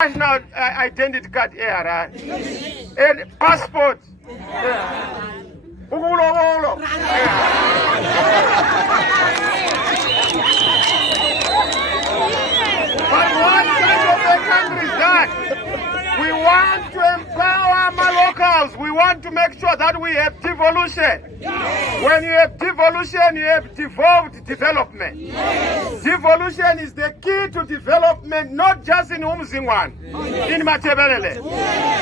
National identity card and passport. But what kind of a country is that? We want to empower my locals. We want to make sure that we have devolution. When you have devolution, you have devolved development. Devolution is the key to development, not just in Umzingwan, in Matebelele.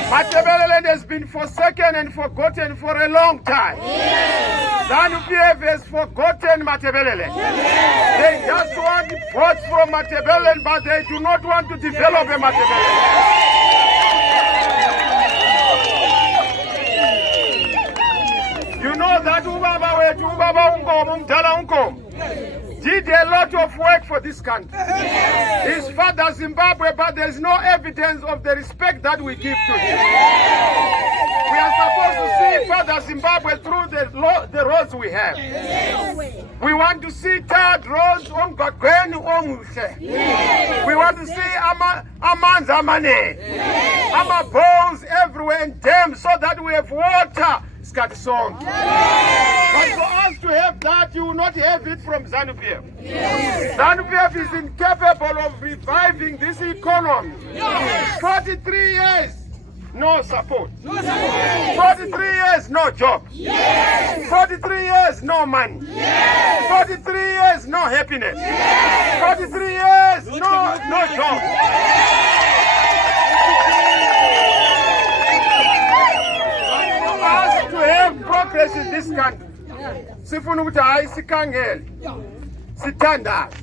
Matebelele has been forsaken and forgotten for a long time. ZANU-PF has forgotten Matebelele. They just want votes from Matebelele, but they do not want to develop a Matebelele. You know that Ubaba did a lot of work for this country. His father Zimbabwe, but there's no evidence of the respect that we give to him. We are supposed to see Father Zimbabwe through the roads we have. We want to see third roads on Gagweni Omushe. We want to see Aman's Amane, Ama bowls everywhere and dams so that we have water. But for us to have that, you will not have it from ZANU-PF. ZANU-PF is incapable of reviving this economy. 43 years, no support. 43 years, no jobs. 43 years, no money. 43 years, no happiness. 43 years, no job. To have progress in this country, sifuna ukuthi hayi sikhangele sithandaze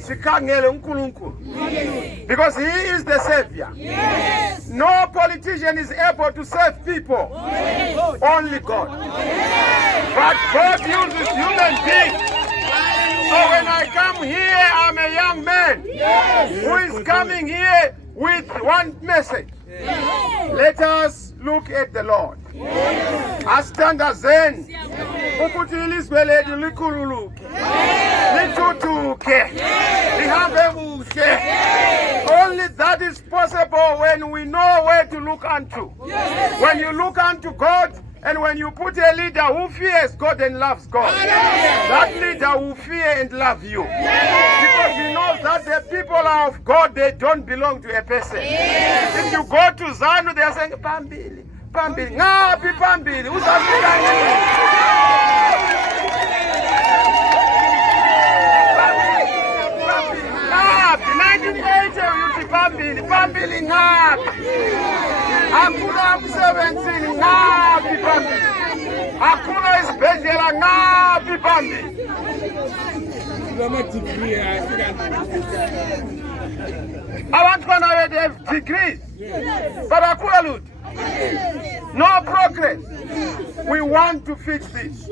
sikhangele uNkulunkulu, because he is the savior. No politician is able to save people, only God. But God uses human beings. So when I come here, I'm a young man who is coming here with one message. Let us look at the Lord. Asithandazeni ukuthi ilizwe lethu likhululuke, lithuthuke, lihambe kuhle. Only that is possible when we know where to look unto. When you look unto God, and when you put a leader who fears God and loves God, that leader will fear and love you. Because he knows that the people are of God, they don't belong to a person. If you go to ZANU, they are saying, Pambili, Pambili, Ngapi Pambili, uzafika nini? Ngapi, 1980 uthi Pambili, Pambili ngapi? Hakuna msebenzini ngapi Pambili? Hakuna isibhedlela ngapi Pambili? Abantwana bethu have degrees, but akula lutho. No progress. We want to fix this.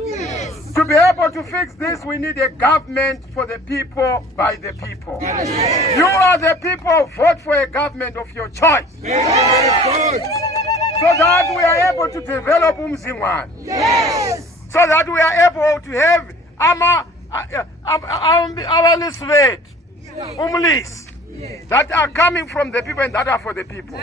To be able to fix this, we need a government for the people, by the people. You are the people, vote for a government of your choice. So that we are able to develop Umzingwan. So that we are able to have our list that are coming from the people and that are for the people.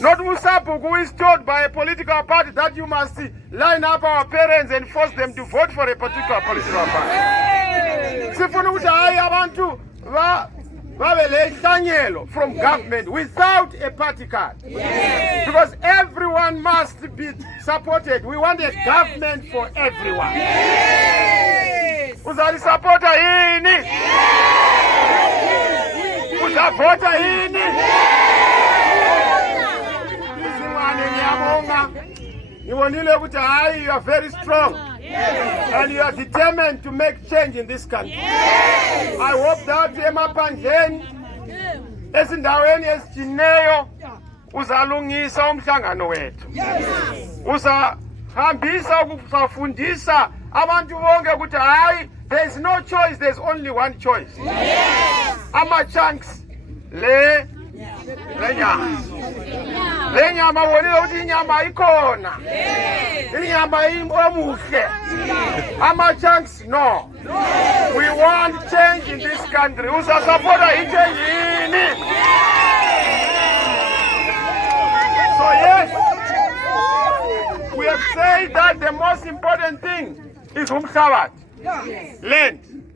Not Musapu, who is told by a political party that you must line up our parents and force them to vote for a particular political party. Sifuna ukuthi hayi abantu babele from government without a party card. Because everyone must be supported. We want a government for everyone. Uzali supporter yini? Uzavota yini? Izingwane ngiyabonga. Ngibonile ukuthi hayi, you are very strong. And you are determined to make change in this country. I hope that emaphandleni ezindaweni ezijineyo uzalungisa umhlangano wethu. Uzahambisa ukufundisa abantu bonke ukuthi hayi, there is no choice, there is only one choice. Ama-chunks lenyama wonile ukuthi inyama ikhona, inyama omuhle. Ama-chunks, no. We want change in this country. Uzasupporta i-change yini? have said that the most important thing is umhlabat, land.